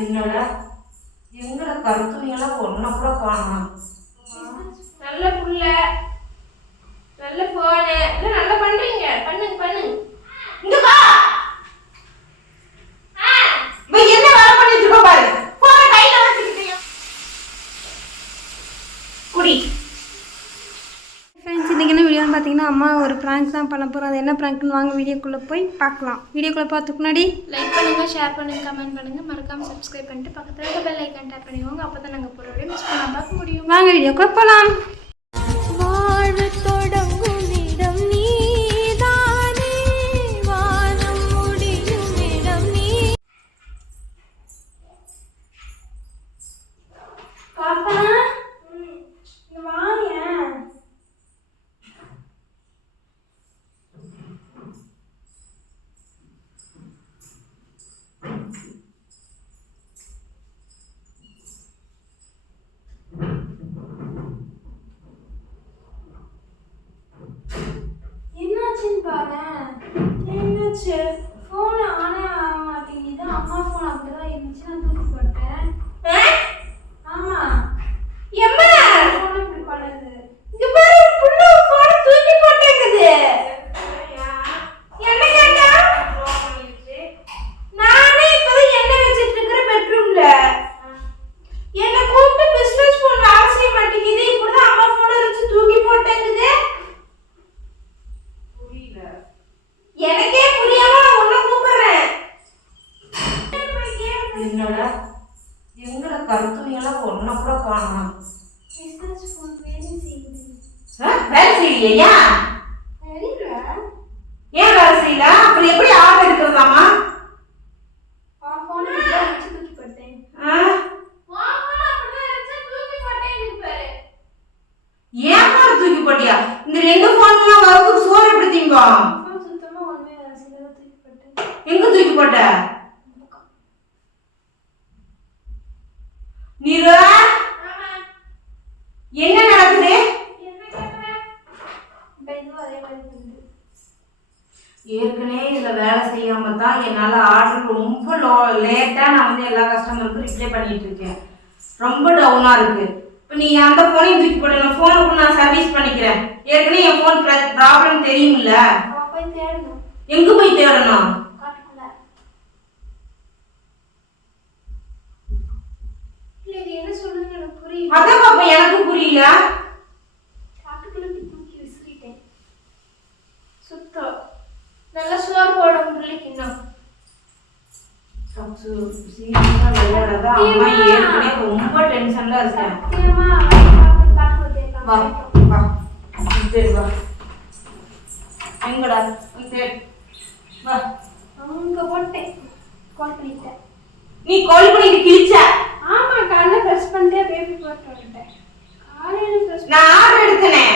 என்னடா எங்கட கருத்துணியெல்லாம் ஒன்ன கூட காணோம். நல்ல புள்ள, நல்ல போனு, நல்லா பண்றீங்க. பண்ணுங்க பண்ணுங்க. இங்க வா. இவ என்ன வேலை பண்ணிட்டு இருக்க பாரு. போன கையில வச்சிருக்கீங்க. குடி. ஃப்ரெண்ட்ஸ், இன்றைக்கி என்ன வீடியோன்னு பார்த்தீங்கன்னா அம்மா ஒரு ப்ராங்க் தான் பண்ண போகிறோம். அது என்ன ப்ராங்க்னு வாங்க வீடியோக்குள்ளே போய் பார்க்கலாம். வீடியோக்குள்ளே பார்த்துக்கு முன்னாடி லைக் பண்ணுங்கள், ஷேர் பண்ணுங்கள், கமெண்ட் பண்ணுங்கள், மறக்காமல் சப்ஸ்கிரைப் பண்ணிட்டு பக்கத்தில் இருக்க பெல் ஐக்கான் டேப் பண்ணிக்கோங்க. அப்போ தான் நாங்கள் போகிற வீடியோ மிஸ் பண்ணாமல் பார்க்க முடியும். வாங்க வீடியோக்குள்ளே போகலாம். வாழ்வு தொடங்கும் இடம் நீதானே, வானம் முடியும் இடம் நீ. பாப்பா இங்க வாங்க. என்னாச்சுன்னு பாரு. என்னாச்சு? ஃபோன் ஆனே ஆக மாட்டேங்குது. அம்மா ஃபோன் அப்படிதான் இருந்துச்சு, நான் தூக்கி போட்டேன். ஆமா, எம்மா ஃபோன் இப்படி பண்ணுது. இங்க பாரு, புள்ள போன் தூக்கி போட்டேங்குது. என்ன கேட்டா? நானே இப்பதான் எண்ணெய் வச்சிட்டு இருக்கிற பெட்ரூம்ல. என்ன கூப்பிட்டு பிசினஸ் போன் வேலை செய்ய மாட்டேங்குது, இப்படிதான் அம்மா போன் இருந்துச்சு தூக்கி போட்டேங்குது. புரியல. எனக்கே புரியாம நான் உன்னை கூப்பிடுறேன். என்னடா எங்கட கருத்துணியெல்லாம் ஒன்ன கூட காணோம். பிசினஸ் ஃபோன் வேலை செய்யுது. வேலை செய்யலையா? தெரியல. ஏன் வேலை செய்யல? அப்புறம் எப்படி ஆர்டர் எடுக்கிறதாமா? ஃபோன் இப்படிதான் இருந்துச்சு, தூக்கி போட்டேன். வா போன் அப்படிதான் இருந்துச்சு தூக்கி போட்டேங்குது பாரு. ஏன் போன தூக்கி போட்டியா? இந்த ரெண்டு போன்லாம் வரதுக்கு சோறு எப்படி திம்போம்? ஃபோன் சுத்தமா ஒண்ணுமே வேலை செய்யல, தூக்கி போட்டேன். எங்க தூக்கி போட்ட? நீரா என்ன நடக்குது? என்ன கேக்குற? இப்போ இதுவும் அதே மாதிரி பண்ணுது. ஏற்கனவே இதுல வேலை செய்யாம தான் என்னால ஆர்டர் ரொம்ப லேட்டா நான் வந்து எல்லா கஸ்டமருக்கும் ரிப்ளை பண்ணிட்டு இருக்கேன். ரொம்ப டவுனா இருக்கு. இப்போ நீ அந்த போனையும் தூக்கி போட, நான் போனை கூட நான் சர்வீஸ் பண்ணிக்கிறேன். ஏற்கனவே என் போன் ப்ராப்ளம் தெரியும்ல. அவ போய் தேடணும் எங்க போய் தேடணும்? காட்டுக்குள்ள. இல்ல இது என்ன சொல்லுங்க எனக்கு புரியல. அதான் பாப்பா எனக்கு புரியல. காட்டுக்குள்ள போய் தூக்கி விசிறிட்டேன். சுத்தம் நல்ல சோறு போடும் பிள்ளைக்கு இன்னும். சீரியஸா விளையாடாத. அம்மா ஏற்கனவே ரொம்ப டென்ஷன்ல இருக்கேன். சத்தியமா காட்டுக்குள்ள தேடலாம். வா வா சரி வா. எங்கடா தேடு. வா. அங்க போட்டேன், கால் பண்ணிட்டேன். நீ கால் பண்ணிட்டு கிழிச்ச. ஆமா, காலைல ப்ரெஸ் பண்ணிட்டே பேபி போட்டு வந்துட்டேன். காலையில ப்ரெஸ் நான் ஆர்டர் எடுத்தனே.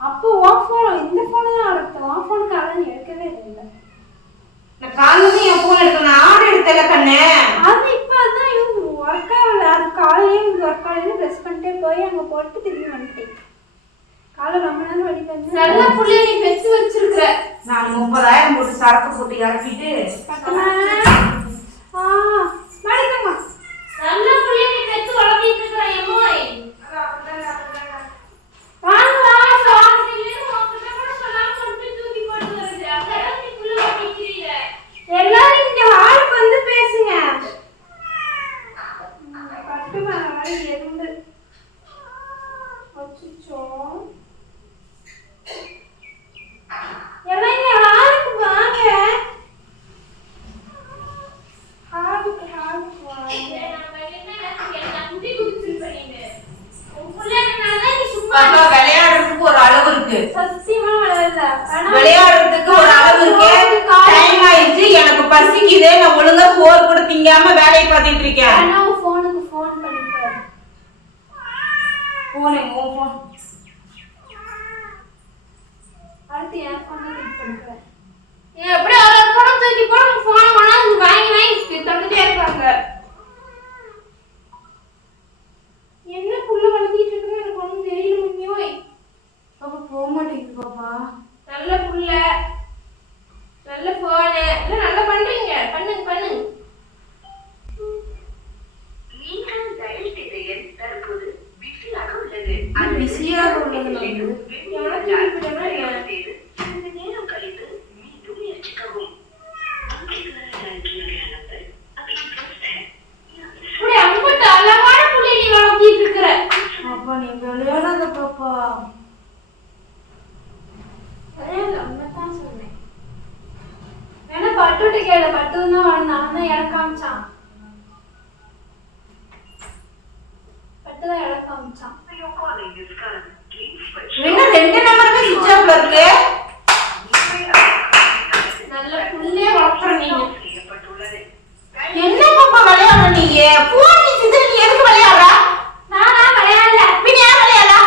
அப்போ உன் ஃபோன், இந்த ஃபோன் தான் எடுத்தேன். உன் ஃபோன் காலையில நீ எடுக்கவே இல்லை. நான் காலையில என் போன் எடுக்க நான் ஆர்டர் எடுத்தல கண்ணே. அது இப்போ அதான் இவங்க ஒர்க் ஆகல. அது காலையிலே ஒர்க் ஆகல, ப்ரெஸ் பண்ணிட்டே போய் அங்கே போட்டு திரும்பி வந்துட்டேன். காலைல ரொம்ப நேரம் வழி வந்து நல்ல புள்ளைய நீ பெத்து வச்சிருக்க. நான் 30,000 போட்டு சரக்கு போட்டு இறக்கிட்டு மடிக்கம்மா. நல்ல புள்ளைய நீ பெத்து வளர்த்திட்டு இருக்கற எம்மோய். வாங்க வாங்க. சாசிலே உன்கிட்ட கூட சொல்லாம கொண்டு தூக்கி போட்டு வருது. அதெல்லாம் நீ புள்ள வச்சிக்கிறீல. எல்லாரும் இங்க ஹாலுக்கு வந்து பேசுங்க. பட்டு மாதிரி எறும்பு வச்சுச்சோ. எல்லாம் இங்க ஹாலுக்கு வாங்க. ஹாலுக்கு வாங்க. நம்ம என்ன குடி குடிச்சிருப்ப நீ. உன் புள்ளைனால நீ சும்மா பாப்பா விளையாடுறதுக்கு ஒரு அளவு இருக்கு. சத்தியமா விளையாடல. விளையாடுறதுக்கு ஒரு அளவு இருக்கு. டைம் ஆயிடுச்சு, எனக்கு பசிக்குது. நான் ஒழுங்கா சோறு கூட திங்காம வேலையை பார்த்துட்டு இருக்கேன். ஆனா உன் ஃபோனுக்கு ஃபோன் பண்ணிப்பாரு. போனே ஓ போன். அடுத்து என் ஃபோனை ரீட் பண்ணுறேன். நீ அப்படியே ஒரு போன் தூக்கி போடு. போன் வேணா வாங்கி வாங்கி தந்துட்டே இருப்பாங்க. என்ன புள்ள வளர்த்திட்டு இருக்கற எனக்கு ஒண்ணும் தெரியல மம்மியோய். பாப்பா போக மாட்டேங்குது பாப்பா. நல்ல புள்ள, நல்ல போனு, நல்லா பண்றீங்க. பண்ணுங்க பண்ணுங்க. நல்லது நடந்தது. எவனா தூக்கி போயிட்டானா என்ன? இப்படி அம்புட்டு அழகான புள்ளைய நீ வளர்த்திட்டு இருக்கிற. பாப்பா நீ விளையாடாத பாப்பா. உண்மைதான் சொன்னேன். வேணா பட்டுட்ட கேளு, பட்டு தான் நான் தான் இடம் காமிச்சான். பட்டு தான் இடம் காமிச்சான். என்ன 2 நம்பருமே சுவிட்ச் ஆஃப்ல இருக்கு? நல்ல புள்ளைய வளர்க்குற நீங்க. என்ன பாப்பா விளையாடுற நீங்க? போன் நீ எதுக்கு விளையாடுற? நானா விளையாடல. பின்ன யார் விளையாடா?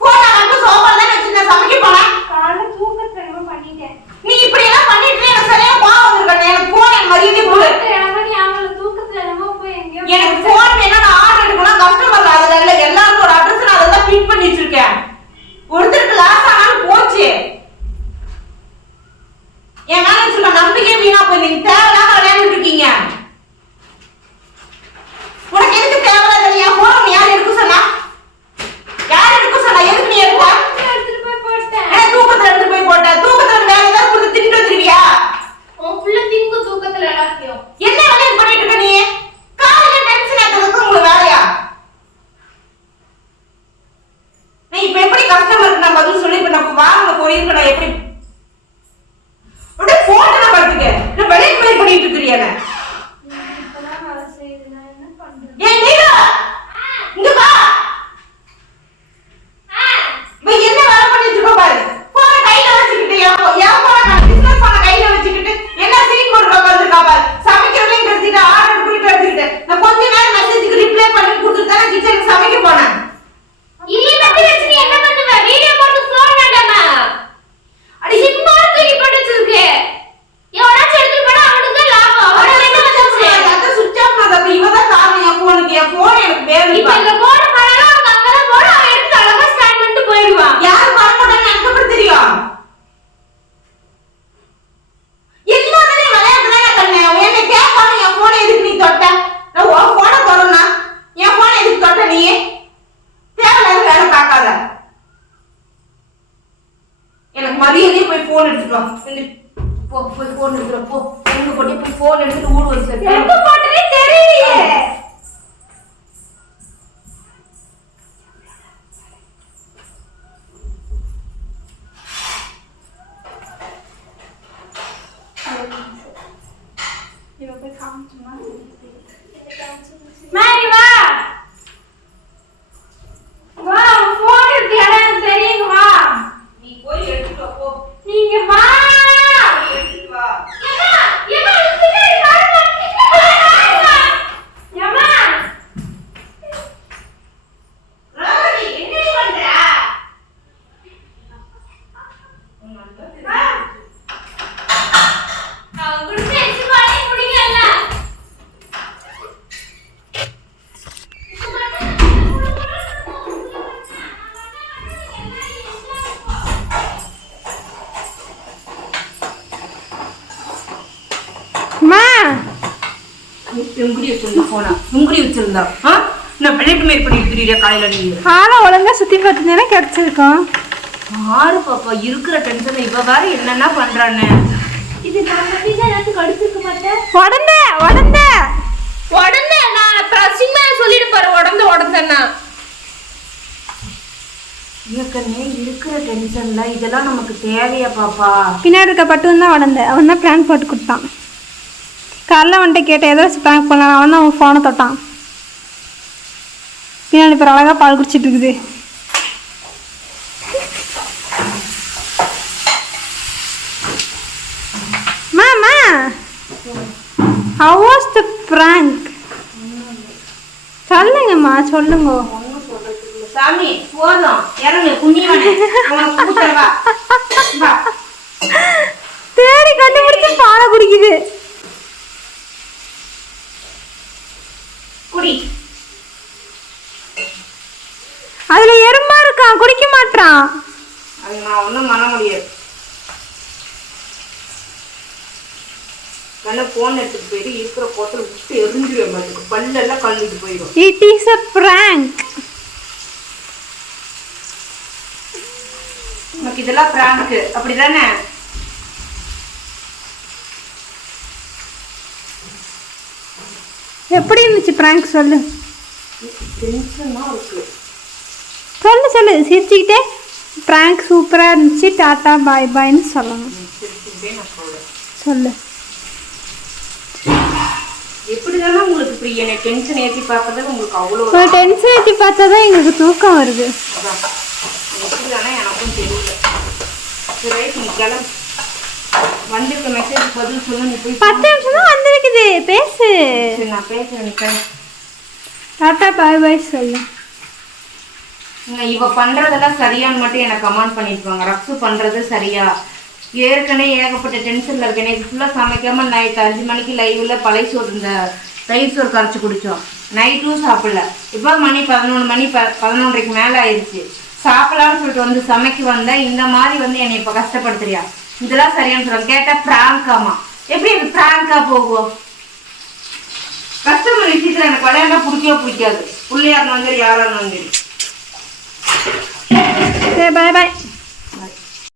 போன் நான் வந்து சோபால தான் வச்சிருந்தேன், சமைக்க போனேன். காலைல தூக்கத்துல என்னமோ பண்ணிட்டேன். நீ இப்படி எல்லாம் பண்ணிட்டு எனக்கு சரியா கோவம் வந்துருக்கேன். எனக்கு போன் என் மரியாதை கொடு. எனக்கு நீ அவங்கள தூக்கத்துல என்னமோ போய் எங்கேயோ எனக்கு போன் வேணும், நான் ஆர்டர் எடுக்கணும், கஸ்டமர் அதுல இல்ல எல்லாருக்கும் ஒரு அட்ரஸ் நான் அதை பின் பண்ணி வச்சிருக்கேன். ஒருத்தருக்கு லாஸ் ஆனாலும் போச்சு. என் மேல சொல்ல நம்பிக்கை வீணா போய் நீங்க தேவையில்லாம விளையாண்டுட்டு இருக்கீங்க. உனக்கு எதுக்கு தேவையில்லாத என் போன் யார் எடுக்க சொன்னா? யார் எடுக்க சொன்னா? எதுக்கு நீ எடுக்க? எடுத்துட்டு போய் போட்டேன். தூக்கத்துல எடுத்து போய் போட்ட. தூக்கத்துல வேற ஏதாவது கொடுத்து திட்டு வந்துருவியா? உன் புள்ள திங்கு தூக்கத்துல எல்லாத்தையும். என்ன வேலையை பண்ணிட்டு இருக்க நீ? காலையில டென்ஷன் ஆக்குறதுக்கு உங்களுக்கு வேலையா? நீ இப்ப எப்படி கஸ்டமருக்கு நான் பதில் சொல்லி இப்ப நம்ம வாங்க போயிருக்க நான் எப்படி அப்படியே போட்டு நான் படுத்துக்க. நான் வெளியே போய் பண்ணிட்டு இருக்கிறியா? இப்பதான் வேலை செய்யுது, நான் என்ன பண்றது? ஏன் நீங்க இங்க வா. என்ன வேலை பண்ணிட்டு இருக்க பாரு. போன கையில வச்சுக்கிட்டு என் போன பிசினஸ் பண்ண கையில வச்சுக்கிட்டு என்ன சீன் போட்டு உட்காந்துருக்கா பாரு. சமைக்கிறதையும் கருத்திட்டு ஆர்டர் போயிட்டு எடுத்துக்கிட்டு நான் கொஞ்ச நேரம் மெசேஜுக்கு ரிப்ளை பண்ணி கொடுத்துட்டு தானே கிச்சனுக்கு சமைக்க போனேன். இல்ல பத்தி வச்சு நீ என்ன பண்ணுவ? வீடியோ போட்டு போன் வேண்டாமா? அடி சிம்மா தூக்கி போட்டு வச்சிருக்கு. எவனாச்சும் எடுத்துட்டு போனா அவனுக்கு தான் லாபம். அவனுக்கு என்ன வந்துச்சு? அத சுவிட்ச் ஆஃப் பண்ணது இவதான் காரணம். என் போனுக்கு என் போன் எனக்கு வேணும். இப்ப இந்த போன் பண்ணாலும் அவங்க அங்கதான் போட அவன் எடுத்து அழகா ஸ்டாண்ட் பண்ணிட்டு போயிடுவான். யாரு வரமாட்டாங்க எனக்கு எப்படி தெரியும்? எல்லாத்தையும் விளையாட்டு தான் கண்ணு. என்ன கேட்பானு என் போனை எதுக்கு நீ தொட்ட? நான் உன் போனை தொடர்னா என் போனை எதுக்கு தொட்ட நீ? தேவையில்லாத வேலை பார்க்காத. எனக்கு மரியாதையே போய் போன் எடுத்துட்டு வா. போ போய் போன் எடுத்துட்டு வா. போ எங்க போட்டு போய் போன் எடுத்துட்டு ஊடு வச்சிருக்கேன். எங்க போட்டனே தெரியலையே. மாரி வா. வா, போன் இருக்கு இடம் தெரியுங்க வா. நீ போய் எடுத்துட்டு வா. போ நீங்க வா. எடுத்துட்டு வா. ஏமா ஏமா பின்னாடி பாருங்க. ஏமா ராணி என்ன பண்ற? அவன் குடிச்ச எச்சுபானே குடிக்கல. மா உங்குடி வச்சிருந்தா போனா உங்குடி வச்சிருந்தா நான் பிளேட் மேக் பண்ணி இருக்கிறீங்க காலையில நீங்க ஆளை ஒழுங்கா சுத்தி பார்த்துனா கிடைச்சிருக்கோம். ஆறு பாப்பா இருக்கிற டென்ஷன் இவ வேற என்னென்ன பண்றான்னு. இது நான் கட்டிதான் எல்லாத்துக்கும் அடுத்துக்க மாட்டேன். உடனே நான் பிரசிமா சொல்லிட்டு பாரு. உடந்தேன்னா இயக்கனே இருக்கிற டென்ஷன்ல இதெல்லாம் நமக்கு தேவையா பாப்பா? பின்னாடி இருக்க பட்டு தான் உடந்தேன். அவன் தான் பிளான் போட்டு கொடுத்தான். காலைல வந்துட்டு கேட்டேன் ஏதாச்சும் பிளான் பண்ணலாம். அவன் தான் அவன் ஃபோனை தொட்டான். பின்னாடி இப்போ அழகாக பால் குடிச்சிட்டு இருக்குது. மாமா how was the prank? சொல்லுங்கம்மா சொல்லுங்க. ஒன்னும் சொல்றதுக்கு இல்ல சாமி. போதும் இறங்கு புண்ணியவனே. உனக்கு கூட்டவா வா. தேடி கண்டுபிடிச்சு பாலை குடிக்குது. குடி. அதுல எறும்பா இருக்கான், குடிக்க மாட்டான். அது நான் ஒன்றும் பண்ண முடியாது. நல்லா போன் எடுத்துட்டு போயிட்டு இருக்கிற போத்துல விட்டு எரிஞ்சிருவேன் பாத்துக்கு. பல்லெல்லாம் கழுவிட்டு போயிடும். It is a prank. இதெல்லாம் பிராங்க் அப்படிதானே? எப்படி இருந்துச்சு பிராங்க் சொல்லு. டென்ஷனா இருக்கு. சொல்லு சொல்லு சிரிச்சுக்கிட்டே. பிராங்க் சூப்பராக இருந்துச்சு, டாட்டா பாய் பாய்ன்னு சொல்லணும். சொல்லு. எப்படிதானே உங்களுக்கு இப்படி என்னை டென்ஷன் ஏற்றி பார்க்கறதுக்கு உங்களுக்கு அவ்வளோ ஒரு டென்ஷன் ஏற்றி பார்த்தா தான் எங்களுக்கு தூக்கம் வருது. எப்படிதானே எனக்கும் தெரியல. சரி நீ கிளம்பு. வந்திருக்க மெசேஜ் பதில் சொல்லு. நீ போய் 10 நிமிஷம் தான் வந்திருக்குது, பேசு. சரி நான் பேசுறேன். டாட்டா பாய் பாய் சொல்லு. இவ பண்றதெல்லாம் சரியான்னு மட்டும் எனக்கு கமெண்ட் பண்ணிருப்பாங்க. ரக்ஸு பண்றது சரியா? ஏற்கனவே ஏகப்பட்ட டென்ஷன்ல இருக்கேன். நேற்று ஃபுல்லாக சமைக்காம நைட் 5 மணிக்கு லைவ்ல பழைய சோறு இந்த தயிர் சோறு கரைச்சி குடித்தோம். நைட்டும் சாப்பிடல. இப்போ மணி 11 மணி 11:30க்கு மேலே ஆயிடுச்சு. சாப்பிடலான்னு சொல்லிட்டு வந்து சமைக்க வந்தேன். இந்த மாதிரி வந்து என்னை இப்போ கஷ்டப்படுத்துறியா? இதெல்லாம் சரியானு சொல்லுவாங்க. கேட்டால் ப்ராங்காமா? எப்படி அது ப்ராங்கா போகும்? கஸ்டமர் விஷயத்தில் எனக்கு விளையாண்டா பிடிக்கவே பிடிக்காது. பிள்ளையா இருந்தாலும் சரி, யாரா இருந்தாலும் சரி. சரி பாய் பாய்.